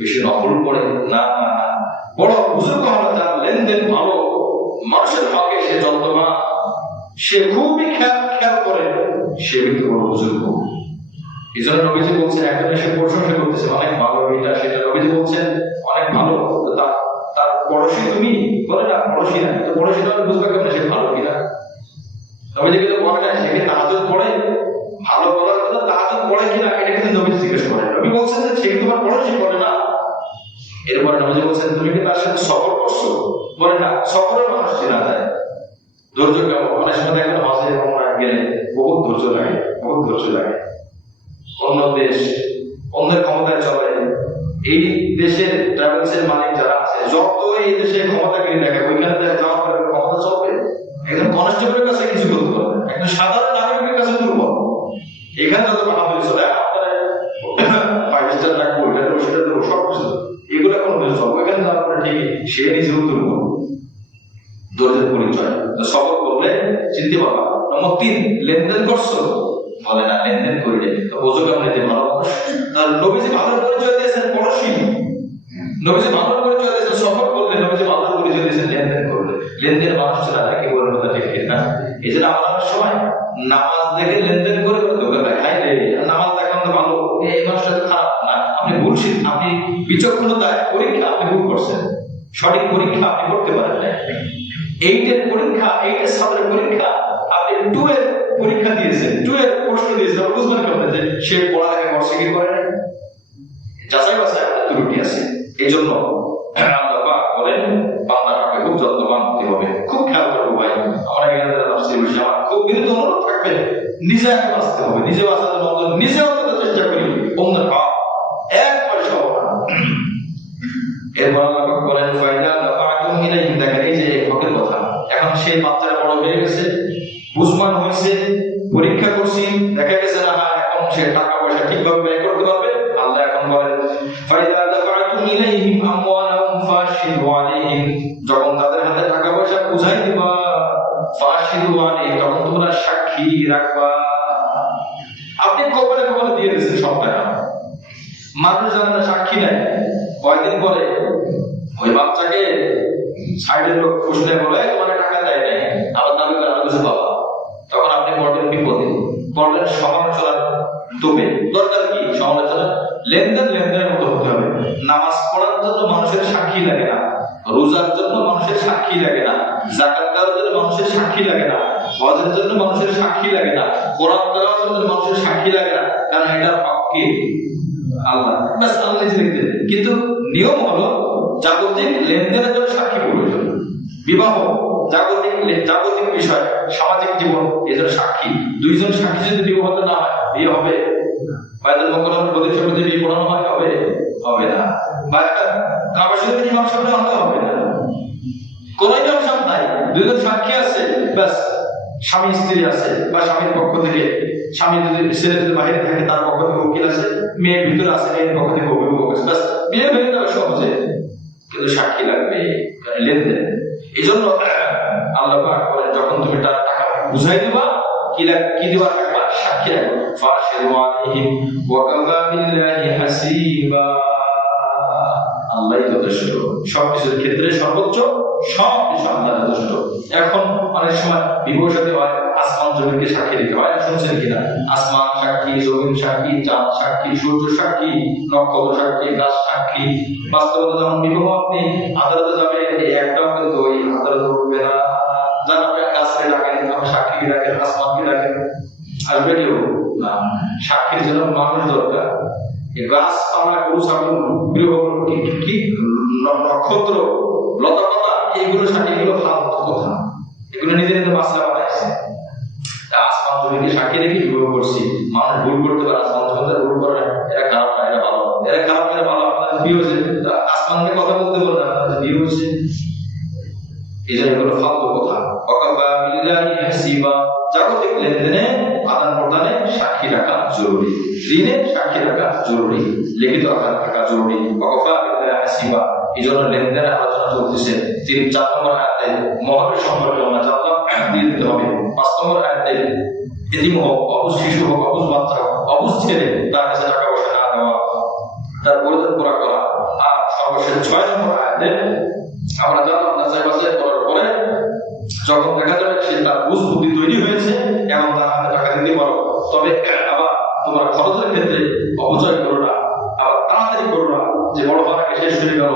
বেশি নফল পড়ে। না না, বড় বুজুর্গ হলো যার লেনদেন ভালো, মানুষের হকে সে যত্নবান, সে খুবই খেয়াল করে, সে ব্যক্তি বড় বুজুর্গ। এই জন্য নবীজি বলছেন, একজন এসে প্রশংসা করতেছে অনেক ভালো এটা সেটা, নবীজি বলছেন অনেক ভালো, তার পড়োশি তুমি বলে না পড়োশি না, তো পড়োশি না বুঝবে কেমন সে ভালো কিনা? নবীজি কিন্তু বলে না সে কি তাহাজ্জুদ পড়ে, ভালো বলার কথা তাহাজ্জুদ পড়ে কিনা এটা কিন্তু নবীজি জিজ্ঞেস করেন। নবী বলছেন যে সে তোমার পড়োশি বলে না। এরপরে নবীজি বলছেন তুমি কি তার সাথে সফর করছো, বলে না। সফরের মানুষ চেনা যায়, ধৈর্য কেমন। অনেক সময় দেখেন হজে গেলে বহুত ধৈর্য লাগে, বহুত ধৈর্য লাগে। অন্য দেশ, অন্যের ক্ষমতায় চলে। এই দেশের ট্রাভেলসের মালিক যারা আছে, যত এই দেশে ক্ষমতাগিরি দেখে, ওইখানে যাওয়ার পরে ক্ষমতা চলবে। একজন কনস্টেবলের কাছে কিছু করতে পারবে, একজন সাধারণ নাগরিকের কাছে দুর্বল। এখানে যত বাহাদুরি চলে, আপনারা 5 স্টার রাখবো, এটা দেবো, সেটা দেবো, সবকিছু এগুলো কোনো দেশ চলবে। ওইখানে যাওয়ার পরে ঠিক সে নিজেও দুর্বল। ধৈর্যের পরিচয় সফর করলে চিনতে পারবা। নম্বর 3, লেনদেন করছো, বলে না লেনদেন করিলে তো বোঝো কেমন যে ভালো মানুষ। আর নবীজি ভালো পরিচয় দিয়েছেন পড়োশি, নবীজি ভালো পরিচয় দিয়েছেন সফর করলে, নবীজি ভালো পরিচয় দিয়েছেন লেনদেন করলে। লেনদেন মানুষ ছিল না, কি বলেন কথা ঠিক না? এই জন্য আমার সময় নামাজ দেখে লেনদেন করে দোকান দেখাই রে, নামাজ দেখানো ভালো, এই মানুষটা খারাপ না। আপনি ভুল, আপনি বিচক্ষণতায় পরীক্ষা আপনি ভুল করছেন, সঠিক পরীক্ষা আপনি করতে পারেন না। 8 এর পরীক্ষা, 8 এর সালের পরীক্ষা আপনি 2 এর পরীক্ষা দিয়েছেন, 2 এর প্রশ্ন দিয়েছেন, বুঝবেন কেমন যে সে পড়ালেখা করছে কি করে না? যাচাই বাছাই ত্রুটি আছে। এই জন্য আল্লাহ পাক বলেন বান্দার হকে খুব যত্নবান হতে হবে, খুব খেয়াল করবো। ভাই আমরা এখানে যারা তাফসীর বসে, আমার খুব বিনীত অনুরোধ থাকবে, নিজে আগে বাঁচতে হবে। নিজে বাঁচার জন্য নিজে অন্তত চেষ্টা করি, অন্যের হক এক পয়সা হবে না। এরপর আল্লাহ পাক বলেন ফাইদা দাফাতুম ইলাইহিম, দেখেন এই যে হকের কথা। এখন সেই বাচ্চারা বড় হয়ে গেছে, বুঝমান হয়েছে, পরীক্ষা করছি, দেখা গেছে না এখন সে টাকা পয়সা ঠিকভাবে ব্যয় করতে পারবে। আল্লাহ এখন বলেন ফাইদা দাফাতুম ইলাইহিম আমওয়ালাহুম ফাশহিদু আলাইহিম, যখন তাদের হাতে টাকা পয়সা বুঝাই দিবা, ফাশহিদু আলাইহিম, তখন তোমরা সাক্ষী রাখবা। আপনি কবরে কবরে দিয়ে দিয়েছেন সব টাকা, মানুষ জানে না, সাক্ষী নাই। কয়েকদিন পরে ওই বাচ্চাকে সাইডের লোক খুশলে বলে তোমার টাকা দেয় নাই, আবার দাবি করে আমার কাছে বাবা। তখন আপনি পড়লেন বিপদে, পড়লেন সমালোচনার তোপে। দরকার কি সমালোচনা? লেনদেন লেনদেনের মতো হতে হবে। নামাজ পড়ার জন্য মানুষের সাক্ষী লাগে না, রোজার জন্য মানুষের সাক্ষী লাগে না, যাকাত দেওয়ার জন্য মানুষের সাক্ষী লাগে না, হজের জন্য মানুষের সাক্ষী লাগে না, কোরআন তেলাওয়াতের জন্য মানুষের সাক্ষী লাগে না, কারণ এটার হক কে? আল্লাহ। বাস আল্লাহ নিজে লিখতে। কিন্তু নিয়ম হলো জাগতিক লেনদেনের জন্য সাক্ষী প্রয়োজন। বিবাহ জাগতিক বিষয়, সামাজিক জীবন, এজন্য সাক্ষী। 2 জন সাক্ষী যদি বিবাহ না হয় বিয়ে হবে? বাইতুল মুকাররমের প্রতিষ্ঠা করতে বিয়ে পড়ানো হয়, হবে? হবে না। বা একটা কাবা শরীফের ইমাম সাহেব না হবে না। কোন ইমাম সাহেব নাই, 2 জন সাক্ষী আছে, বাস স্বামী স্ত্রী আছে, বা স্বামীর পক্ষ থেকে, স্বামী যদি ছেলে যদি বাইরে থাকে তার পক্ষ থেকে উকিল আছে, মেয়ের ভিতরে আছে মেয়ের পক্ষ থেকে অভিভাবক আছে, বাস বিয়ে হয়ে যাবে সহজে। কিন্তু সাক্ষী লাগবে, লেনদেন। এই জন্য আল্লাহ পাক বলেন যখন তুমি তার টাকা বুঝাই দিবা, কি দিবা? রাখবা, সাক্ষী রাখবা। ফাশহিদু আলাইহিম ওয়া কাফা বিল্লাহি হাসিবা, আল্লাহই যথেষ্ট সবকিছুর ক্ষেত্রে, সর্বোচ্চ সবকিছু আল্লাহ যথেষ্ট। এখন অনেক সময় বিবাহ সাথে হয় আসমান জমিনকে সাক্ষী দিতে হয়, শুনছেন কিনা? আসমান সাক্ষী, জমিন সাক্ষী, চাঁদ সাক্ষী, সূর্য সাক্ষী, নক্ষত্র সাক্ষী, গাছ সাক্ষী। বাস্তবতা যখন বিবাহ আপনি আদালতে যাবে, এই একটাও কিন্তু ওই আদালতে উঠবে না। যারা আপনি গাছকে ডাকেন, আপনি সাক্ষীকে ডাকেন, আসমানকে ডাকেন, আসবে কেউ না। সাক্ষীর জন্য মানুষ দরকার। গাছপালা, গরু ছাগল, গৃহ, কি নক্ষত্র, লতা পাতা, এইগুলো সাক্ষী, এগুলো ফালতু কথা, এগুলো নিজে নিজে মাসলা বানাইছে। আসমান জমিকে সাক্ষী রেখে বিবাহ করছি। মানুষ ভুল করতে পারে, আসমান জমিতে ভুল করে, এরা খারাপ না, এরা ভালো, বিয়ে হয়েছে, আসমানকে কথা বলতে বললেন আপনাদের বিয়ে হয়েছে, এই জন্য এগুলো ফালতু কথা। ওয়াকাফা বিল্লাহি হাসিবা, জাগতিক লেনদেনে আদান প্রদানে সাক্ষী রাখা জরুরি, ঋণে সাক্ষী রাখা জরুরি, লিখিত আকারে থাকা জরুরি। ওয়াকাফা বিল্লাহি হাসিবা, এই জন্য লেনদেনের আলোচনা চলতেছে। 4 নম্বর আয়াতে মহরের সম্পর্কে আমরা জানলাম, দিয়ে দিতে হবে। 5 নম্বর আয়াতে এতিম হোক, অবুঝ শিশু হোক, অবুঝ বাচ্চা হোক, অবুঝ ছেলে, তার কাছে টাকা পয়সা না দেওয়া, তার প্রয়োজন পুরা করা। আর সর্বশেষ 6 নম্বর আয়াতে আমরা জানলাম যাচাই বাছাই করার পরে যখন দেখা যাবে সে তার বুঝ বুদ্ধি তৈরি হয়েছে এবং তার হাতে টাকা দিতে পারো, তবে আবার তোমার খরচের ক্ষেত্রে অপচয় করো না, আবার তাড়াতাড়ি করো না যে বড় ভাড়াকে শেষ হয়ে গেল।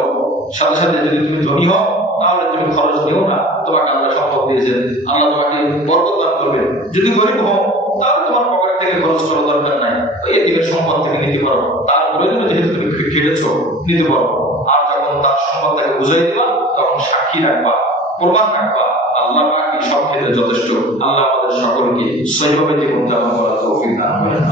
সাথে সাথে যদি তুমি ধনী হও তাহলে তুমি খরচ নিও না, তোমাকে আল্লাহ সম্পদ দিয়েছেন, আল্লাহ তোমাকে বরকত দান করবেন। যদি গরিব হও তাহলে তোমার পকেট থেকে খরচ করার দরকার নাই, ওই এতিমের সম্পদ থেকে নিতে পারো, তার প্রয়োজনে যেহেতু তুমি খেটেছো নিতে পারো। আর যখন তার সম্পদ তাকে বুঝাই দিবা তখন সাক্ষী রাখবা, প্রমাণ রাখবা। আল্লাহ পাক এই সব ক্ষেত্রে যথেষ্ট। আল্লাহ আমাদের সকলকে সহিভাবে জীবন যাপন করার তৌফিক দান করেন।